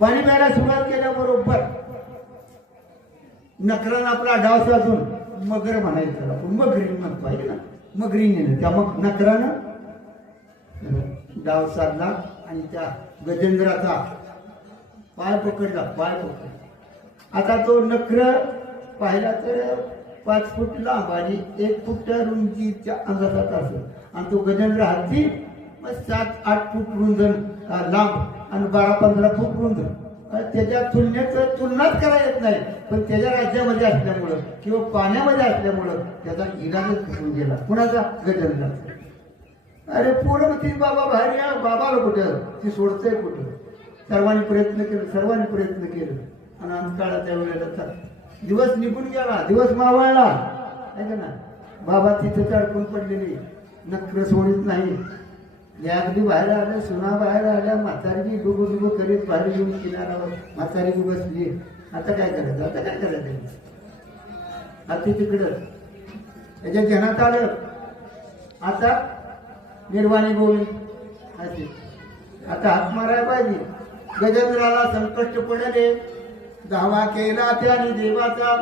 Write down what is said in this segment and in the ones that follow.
पाणी प्यायला सुरुवात केल्याबरोबर नकरानं आपला डाव साधून मगर म्हणायचं, आपण मगरी म्हणतो आहे ना, मगरीने त्या मग नकरानं डाव साधला आणि त्या गजेंद्राचा पाय पकडला, पाय पकडला. आता तो नक्र पाहिला तर 5 फूट लांब आणि 1 फूट रुंदीच्या अंगाचा असेल, आणि तो गजेंद्र हत्ती 7-8 फूट रुंद लांब आणि 12-15 फूट रुंद. त्याच्या तुलनाच करा येत नाही, पण त्याच्या राज्यामध्ये असल्यामुळं किंवा पाण्यामध्ये असल्यामुळं त्याचा इलाजच फुटून गेला. कुणाचा? गजेंद्र. अरे पोरं ती बाबा बाहेर या, बाबाला कुठं ती सोडतंय कुठं. सर्वांनी प्रयत्न केलं आणि अंतकाळाच्या वेळेला दिवस निघून गेला, दिवस मावळला आहे का ना. बाबा तिथे अडकून पडलेली, नक्र सोडित नाही. अगदी बाहेर आल्या, सुना बाहेर आल्या, म्हातारी डुबू करीत बाहेर येऊन किनाऱ्यावर म्हातारी बसली. आता काय करायचं, आता तिकडं त्याच्या ध्यानात आलं, आता निर्वाणी बोलली असे, आता हात मारायला पाहिजे. गजेंद्राला संकट पडले, धावा केला त्याने देवाचा,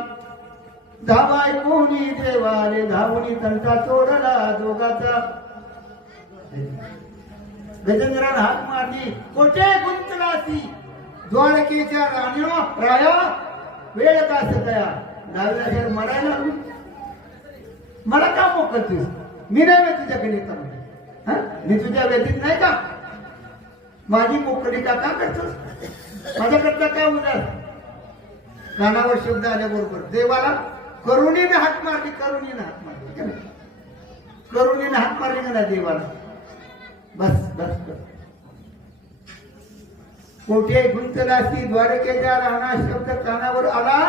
धावा ऐकूनी देवाले धावून तंटा सोडला दोघाचा. गजेंद्राला हात मारली, कोठे गुंतलासी द्वारकेच्या राया, वेळ का सतया. डाव्या मरायला लागली, मला का मोकळतोस, मी नाही तुझ्याकडे येता, मी तुझ्या व्यतीत नाही का, माझी मोकळी का करतोस, माझ्याकडचा काय उदार. कानावर शब्द आल्याबरोबर देवाला करुणीने हात मारली, करुणीने हात मारली का नाही देवाला. बस बस बस. कोठे गुंतलासी द्वारकेच्या राणा शब्द कानावर आला,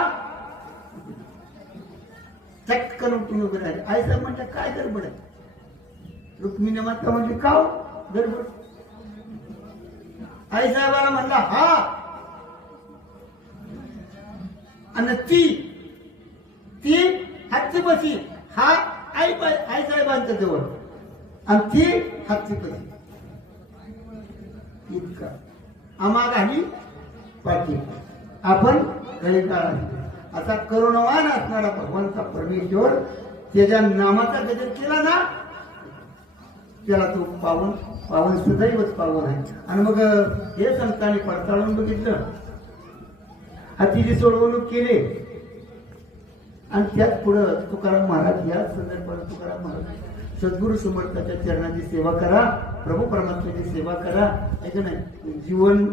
चटकन उठून उभे राहिले. आई साहेब म्हणतात काय गडबड आहे. रुक्मिणी माता म्हणली का गडबड. आई साहेबाला म्हणला हा, आणि ती हातची बसी, हा आई साहेबांच्या जवळ आणि ती हातची बसी. इतका आम्हा घाली पाठी आपण काही काळा. असा करुणवान असणारा भगवंता परमेश्वर त्याच्या नामाचा गजर केला ना, त्याला तो पावन सदैवच पावन आहे. आणि मग हे संतांनी पडताळून बघितलं, हातीची सोडवणूक केली, आणि त्यात पुढं तुकाराम महाराज या संदर्भात तुकाराम महाराज सद्गुरु समर्थाच्या चरणाची सेवा करा, प्रभू परमात्म्याची सेवा करा, ऐक नाही जीवन